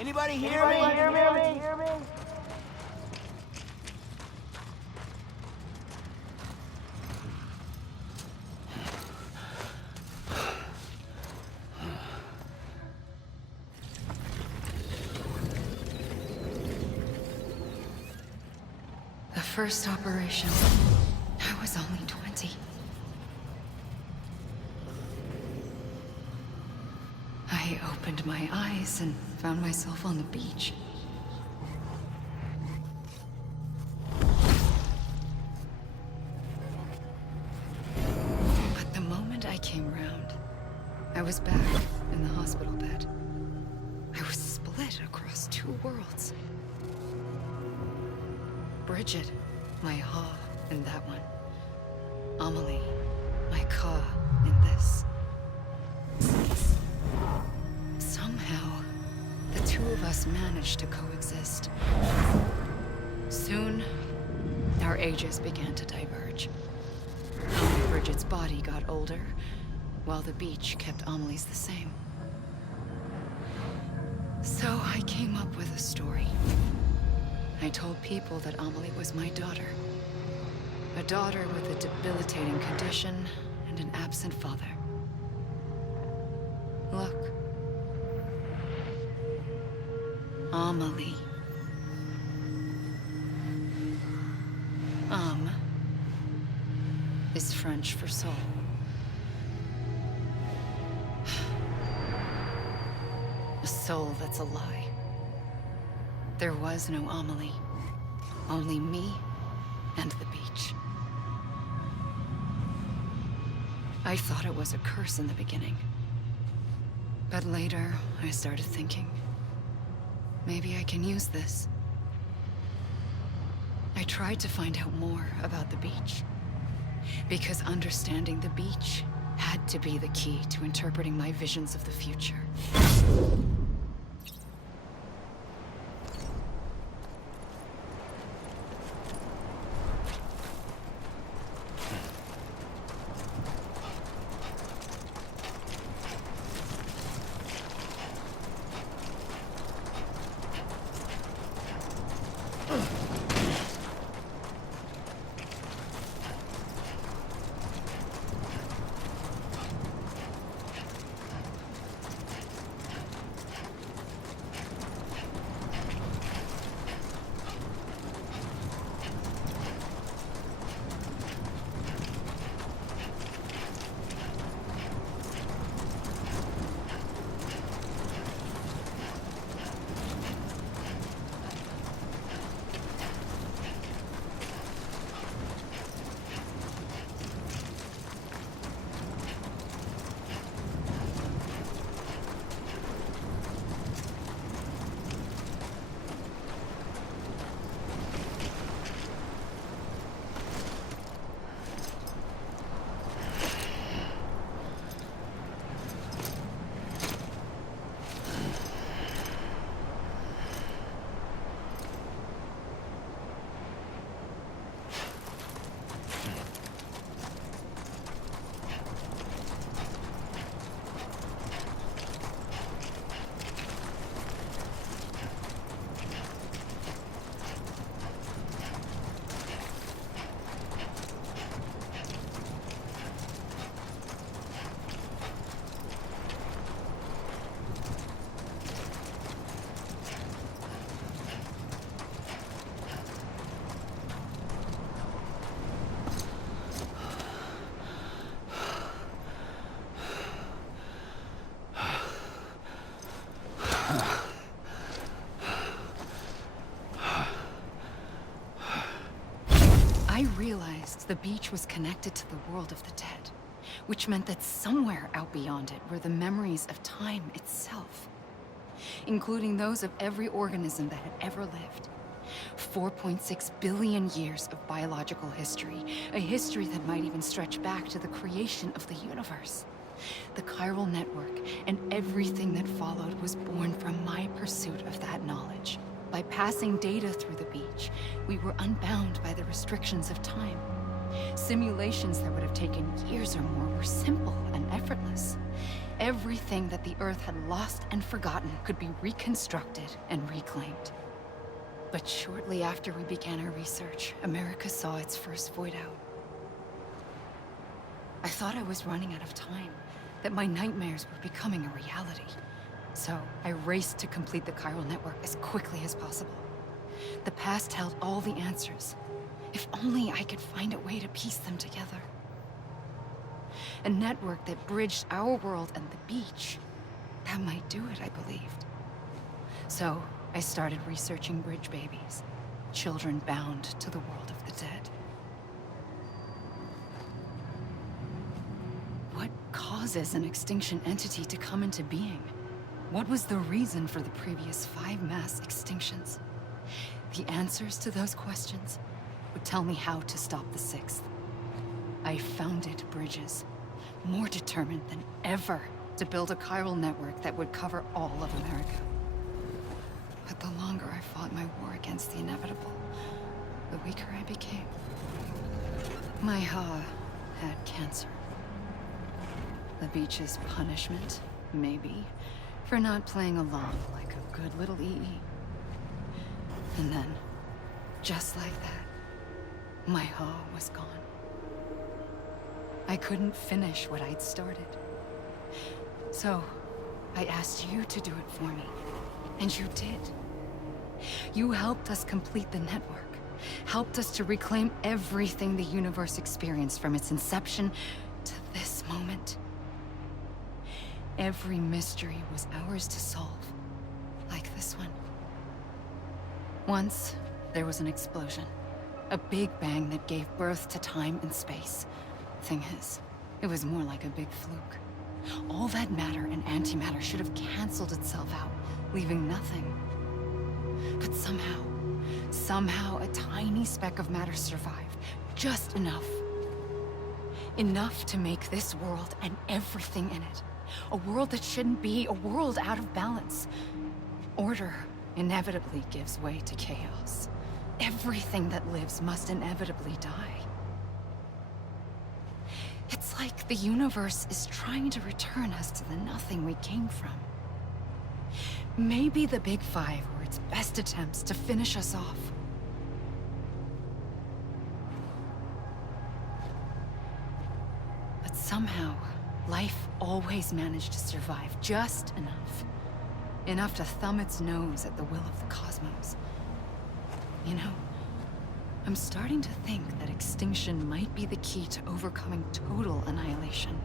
Anybody hear me? The first operation, I was only 20. I opened my eyes and found myself on the beach. But the moment I came round, I was back in the hospital bed. I was split across two worlds. Bridget, my Ha in that one. Amelie, my Ka in this. Somehow, the two of us managed to coexist. Soon, our ages began to diverge. Only Bridget's body got older, while the beach kept Amelie's the same. So I came up with a story. I told people that Amelie was my daughter. A daughter with a debilitating condition and an absent father. Look. Amelie. Is French for soul. A soul that's a lie. There was no Amelie. Only me and the beach. I thought it was a curse in the beginning. But later, I started thinking, maybe I can use this. I tried to find out more about the beach. Because understanding the beach had to be the key to interpreting my visions of the future. I realized the beach was connected to the world of the dead, which meant that somewhere out beyond it were the memories of time itself, including those of every organism that had ever lived. 4.6 billion years of biological history, a history that might even stretch back to the creation of the universe. The chiral network and everything that followed was born from my pursuit of that knowledge. By passing data through the beach, we were unbound by the restrictions of time. Simulations that would have taken years or more were simple and effortless. Everything that the Earth had lost and forgotten could be reconstructed and reclaimed. But shortly after we began our research, America saw its first void out. I thought I was running out of time, that my nightmares were becoming a reality. So I raced to complete the chiral network as quickly as possible. The past held all the answers. If only I could find a way to piece them together. A network that bridged our world and the beach. That might do it, I believed. So I started researching bridge babies, children bound to the world of the dead. What causes an extinction entity to come into being? What was the reason for the previous 5 mass extinctions? The answers to those questions would tell me how to stop the 6th. I founded bridges, more determined than ever to build a chiral network that would cover all of America. But the longer I fought my war against the inevitable, the weaker I became. My Ha had cancer. The beach's punishment, maybe, for not playing along like a good little EE. And then, just like that, my Ha was gone. I couldn't finish what I'd started. So, I asked you to do it for me. And you did. You helped us complete the network. Helped us to reclaim everything the universe experienced from its inception to this moment. Every mystery was ours to solve. Like this one. Once, there was an explosion. A big bang that gave birth to time and space. Thing is, it was more like a big fluke. All that matter and antimatter should have canceled itself out, leaving nothing. But somehow a tiny speck of matter survived. Just enough. Enough to make this world and everything in it. A world that shouldn't be, a world out of balance. Order inevitably gives way to chaos. Everything that lives must inevitably die. It's like the universe is trying to return us to the nothing we came from. Maybe the Big Five were its best attempts to finish us off. But somehow, life always managed to survive just enough. Enough to thumb its nose at the will of the cosmos. You know, I'm starting to think that extinction might be the key to overcoming total annihilation.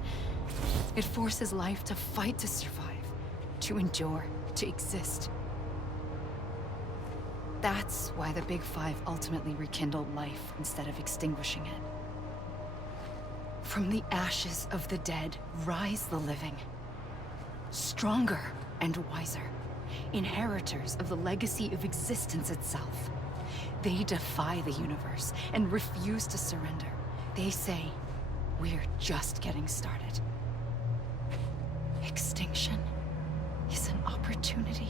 It forces life to fight to survive, to endure, to exist. That's why the Big Five ultimately rekindled life instead of extinguishing it. From the ashes of the dead rise the living. Stronger and wiser. Inheritors of the legacy of existence itself. They defy the universe and refuse to surrender. They say, we're just getting started. Extinction is an opportunity.